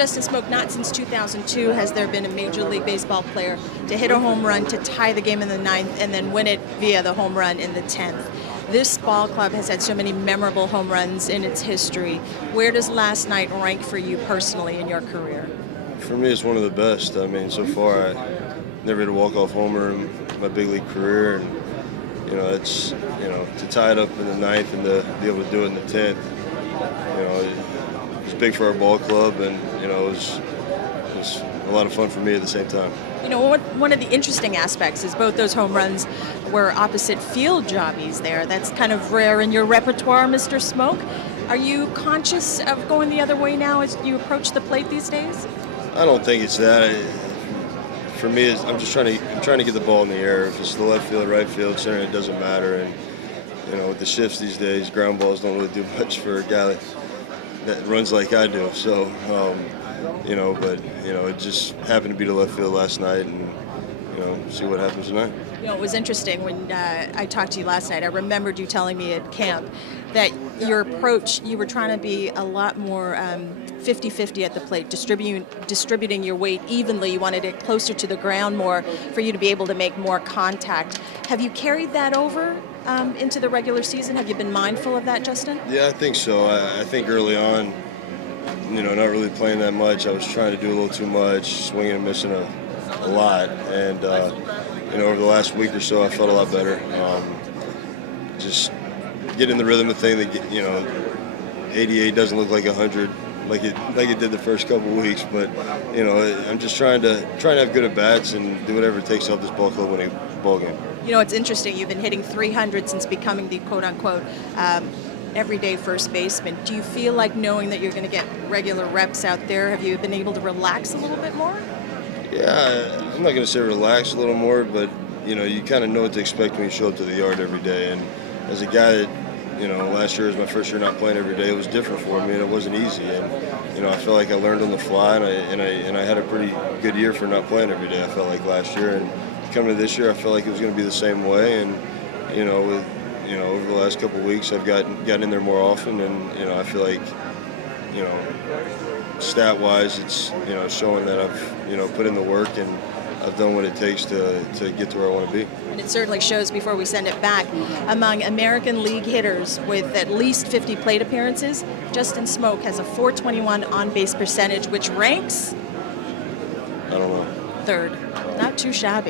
Justin Smoak, not since 2002 has there been a Major League Baseball player to hit a home run to tie the game in the ninth and then win it via the home run in the 10th. This ball club has had so many memorable home runs in its history. Where does last night rank for you personally in your career? For me, it's one of the best. I mean, so far, I never hit a walk-off homer in my big league career, and it's to tie it up in the ninth and to be able to do it in the 10th. It's big for our ball club, and it was a lot of fun for me at the same time. One of the interesting aspects is both those home runs were opposite field jobbies there. That's kind of rare in your repertoire, Mr. Smoak. Are you conscious of going the other way now as you approach the plate these days? I don't think it's that. For me, I'm trying to get the ball in the air. If it's the left field, right field, center, it doesn't matter. And with the shifts these days, ground balls don't really do much for a guy that runs like I do. So, it just happened to be the left field last night, and see what happens tonight. It was interesting when I talked to you last night. I remembered you telling me at camp that your approach, you were trying to be a lot more 50-50 at the plate, distributing your weight evenly. You wanted it closer to the ground more for you to be able to make more contact. Have you carried that over into the regular season? Have you been mindful of that, Justin? Yeah, I think so. I think early on, not really playing that much. I was trying to do a little too much, swinging and missing a lot. And, over the last week or so, I felt a lot better. Just getting in the rhythm of thing that, 88 doesn't look like 100 like it did the first couple of weeks. But, I'm just trying to have good at-bats and do whatever it takes to help this ball club win a ball game. It's interesting. You've been hitting 300 since becoming the quote-unquote everyday first baseman. Do you feel like, knowing that you're going to get regular reps out there, have you been able to relax a little bit more? Yeah, I'm not going to say relax a little more, but, you kind of know what to expect when you show up to the yard every day. And as a guy that, last year was my first year not playing every day, it was different for me, and it wasn't easy. And, I felt like I learned on the fly, and I had a pretty good year for not playing every day, I felt like, last year. And coming to this year, I felt like it was going to be the same way. And, over the last couple of weeks, I've gotten in there more often, and, I feel like, stat-wise, it's, showing that I've, put in the work, and I've done what it takes to get to where I want to be. And it certainly shows. Before we send it back, among American League hitters with at least 50 plate appearances, Justin Smoak has a .421 on-base percentage, which ranks? I don't know. Third. Not too shabby.